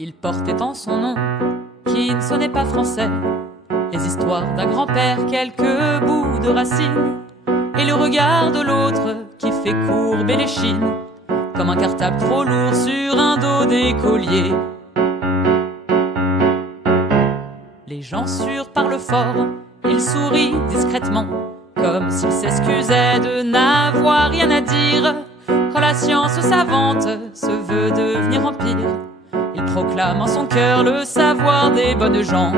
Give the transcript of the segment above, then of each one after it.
Il portait en son nom, qui ne sonnait pas français, les histoires d'un grand-père, quelques bouts de racines, et le regard de l'autre qui fait courber les chines, comme un cartable trop lourd sur un dos d'écolier. Les gens sûrs parlent fort, il sourit discrètement, comme s'il s'excusait de n'avoir rien à dire. Quand la science savante se veut devenir empire, il proclame en son cœur le savoir des bonnes gens.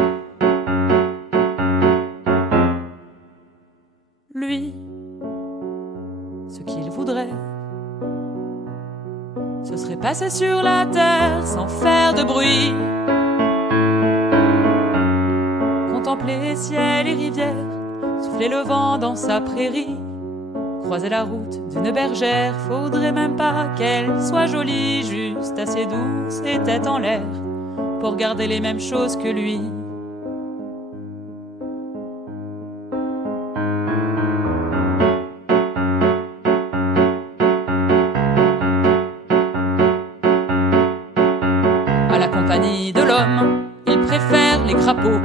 Lui, ce qu'il voudrait, ce serait passer sur la terre sans faire de bruit, contempler ciel et rivière, souffler le vent dans sa prairie, croiser la route d'une bergère. Faudrait même pas qu'elle soit jolie, juste assez douce et tête en l'air pour garder les mêmes choses que lui. À la compagnie de l'homme, il préfère les crapauds,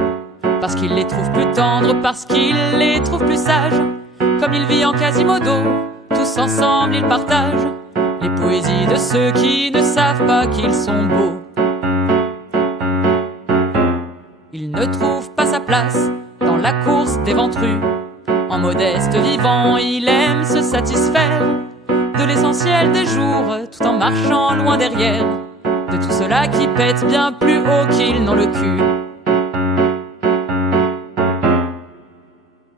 parce qu'il les trouve plus tendres, parce qu'il les trouve plus sages. Comme il vit en Quasimodo, tous ensemble ils partagent les poésies de ceux qui ne savent pas qu'ils sont beaux. Il ne trouve pas sa place dans la course des ventrus. En modeste vivant, il aime se satisfaire de l'essentiel des jours, tout en marchant loin derrière de tout cela qui pète bien plus haut qu'ils n'ont le cul.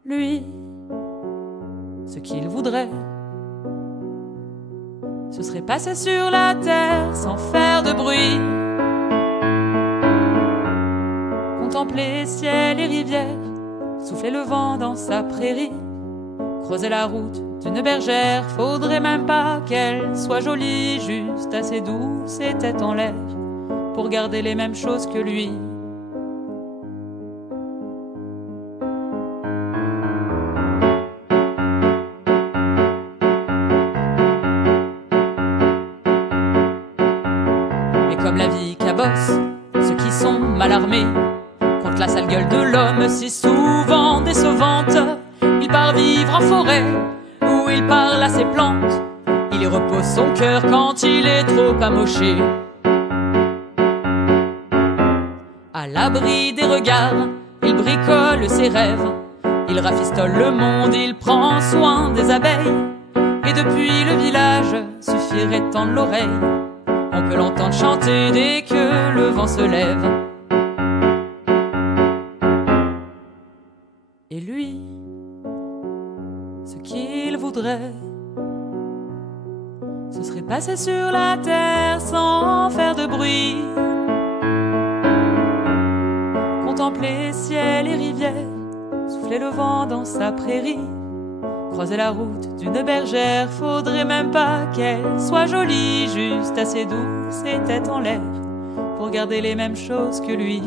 Lui, ce qu'il voudrait, ce serait passer sur la terre sans faire de bruit, contempler ciel et rivière, souffler le vent dans sa prairie, creuser la route d'une bergère. Faudrait même pas qu'elle soit jolie, juste assez douce et tête en l'air pour garder les mêmes choses que lui. Comme la vie cabosse, ceux qui sont mal armés contre la sale gueule de l'homme si souvent décevante, il part vivre en forêt où il parle à ses plantes, il y repose son cœur quand il est trop amoché. À l'abri des regards, il bricole ses rêves, il rafistole le monde, il prend soin des abeilles, et depuis le village suffirait de tendre l'oreille, on peut l'entendre chanter dès que le vent se lève. Et lui, ce qu'il voudrait, ce serait passer sur la terre sans faire de bruit, contempler ciel et rivière, souffler le vent dans sa prairie, croiser la route d'une bergère. Faudrait même pas qu'elle soit jolie, juste assez douce et tête en l'air pour garder les mêmes choses que lui.